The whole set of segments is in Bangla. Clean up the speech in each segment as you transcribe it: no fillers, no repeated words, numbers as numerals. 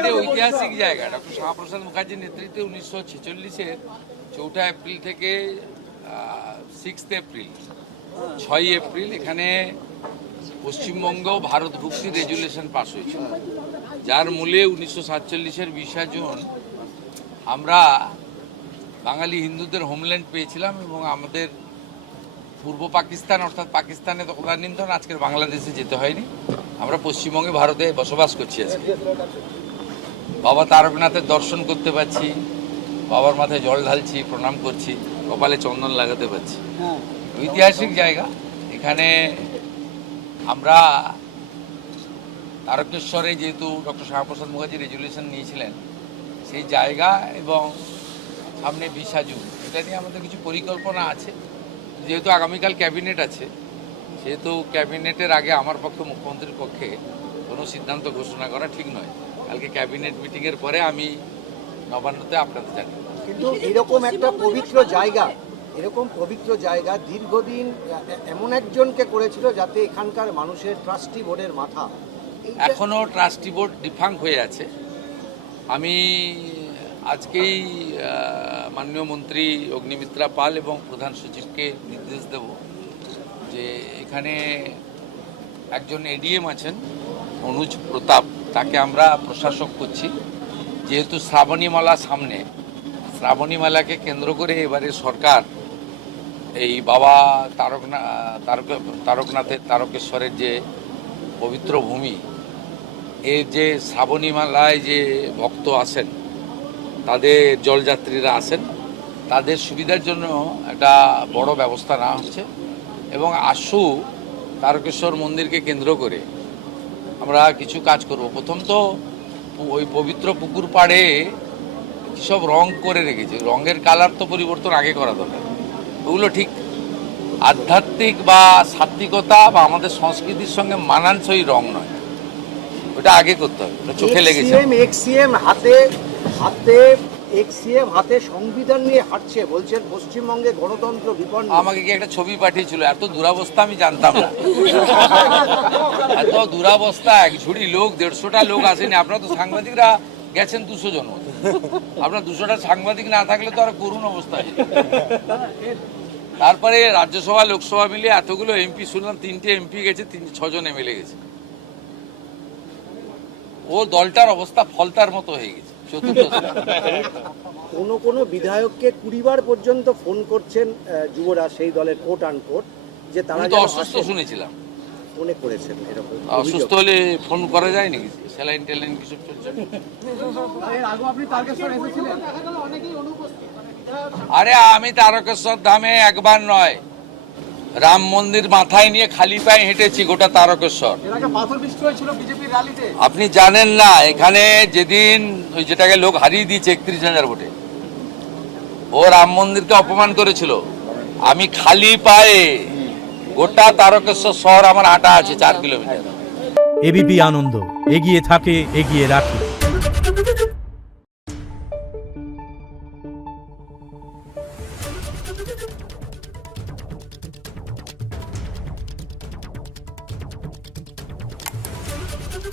এটা ঐতিহাসিক জায়গা। ডক্টর শ্যামাপ্রসাদ মুখার্জির নেতৃত্বে 1946-এর 4 এপ্রিল থেকে 6 এপ্রিল 6 এপ্রিল এখানে পশ্চিমবঙ্গ ভারত ভুক্তি রেজুলেশন পাস হয়েছিল, যার মূলে 1947-এর 20 জুন আমরা বাঙালি হিন্দুদের হোমল্যান্ড পেয়েছিলাম এবং আমাদের পূর্ব পাকিস্তান অর্থাৎ পাকিস্তানে তদানীন্তন আজকের বাংলাদেশে যেতে হয়নি। আমরা পশ্চিমবঙ্গে ভারতে বসবাস করছি আজকে। বাবা তারকনাথের দর্শন করতে পারছি, বাবার মাথায় জল ঢালছি, প্রণাম করছি, কপালে চন্দন লাগাতে পারছি। ঐতিহাসিক জায়গা। এখানে আমরা তারকেশ্বরে যেহেতু ডক্টর শ্যামাপ্রসাদ মুখার্জি রেজুলেশন নিয়েছিলেন সেই জায়গা এবং সামনে 20 জুন, এটা নিয়ে আমাদের কিছু পরিকল্পনা আছে। যেহেতু আগামীকাল ক্যাবিনেট আছে, সেহেতু ক্যাবিনেটের আগে আমার পক্ষে মুখ্যমন্ত্রীর পক্ষে কোনো সিদ্ধান্ত ঘোষণা করা ঠিক নয়। কালকে ক্যাবিনেট মিটিংয়ের পরে আমি নবান্নতে আপনাদের জানি। কিন্তু এরকম একটা পবিত্র জায়গা দীর্ঘদিন এমন একজনকে করেছিল যাতে এখানকার মানুষের ট্রাস্টি বোর্ডের মাথা। এখনও ট্রাস্টি বোর্ড ডিফাঙ্ক হয়ে আছে। আমি আজকেই মাননীয় মন্ত্রী অগ্নিমিত্রা পাল এবং প্রধান সচিবকে নির্দেশ দেব যে এখানে একজন এডিএম আছেন অনুজ প্রতাপ, তাকে আমরা প্রশাসক করছি। যেহেতু শ্রাবণী মেলা সামনে, শ্রাবণী মেলাকে কেন্দ্র করে এবারে সরকার এই বাবা তারকেশ্বরের যে পবিত্র ভূমি, এর যে শ্রাবণী মেলায় যে ভক্ত আসেন, তাদের জলযাত্রীরা আসেন, তাদের সুবিধার জন্য একটা বড় ব্যবস্থা নেওয়া হচ্ছে। এবং আশু তারকেশ্বর মন্দিরকে কেন্দ্র করে আমরা কিছু কাজ করব। প্রথম তো ওই পবিত্র পুকুর পাড়ে সব রং করে রেখেছে, রঙের কালার তো পরিবর্তন আগে করা দরকার। ওগুলো ঠিক আধ্যাত্মিক বা সাত্বিকতা বা আমাদের সংস্কৃতির সঙ্গে মানানসই রং নয়, ওটা আগে করতে হবে। চোখে লেগেছে। এক্সিএম হাতে সংবিধান নিয়ে হাঁটছে, বলছেন পশ্চিমবঙ্গে গণতন্ত্র বিপন্ন। আমাকে কি একটা ছবি পাঠিয়েছিল, এত দুরাবস্থা আমি জানতাম না। এত দুরাবস্থা, এক ঝুড়ি লোক, 150টা লোক আসেনি। আপনারা তো সাংবাদিকরা গেছেন 200 জন, আপনার 200টা সাংবাদিক না থাকলে তো আর করুণ অবস্থা। তারপরে রাজ্যসভা লোকসভা মিলে এতগুলো এমপি শুনলাম, 3টে এমপি গেছে, 6 জন এমএলএ গেছে। ও দলটার অবস্থা ফলতার মতো হয়ে গেছে। কোন বিধায়ককে 20 বার পর্যন্ত ফোন করছেন যুবরা, সেই দলের কোট আনকোট, যে তারা অসুস্থ শুনেছিলাম। ফোনে করেছেন এরকম। অসুস্থ হলে ফোন করা যায় নাকি? স্যালাইন টেলাইন কিছু চলছে। আরে আমি তারকেশ্বর ধামে একবার নয়, রাম মন্দির মাথায় নিয়ে খালি পায়ে হেঁটেছি গোটা তারকেশ্বর। আপনি জানেন না, এখানে যেদিন ওই যেটাকে লোক হারিয়ে দিয়েছে 31,000 ভোটে, ও রাম মন্দিরকে অপমান করেছিল, আমি খালি পায়ে গোটা তারকেশ্বর শহর আমার হাঁটা আছে 4 কিলোমিটার। এবিপি আনন্দ, এগিয়ে থাকে, এগিয়ে রাখে।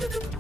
Thank you.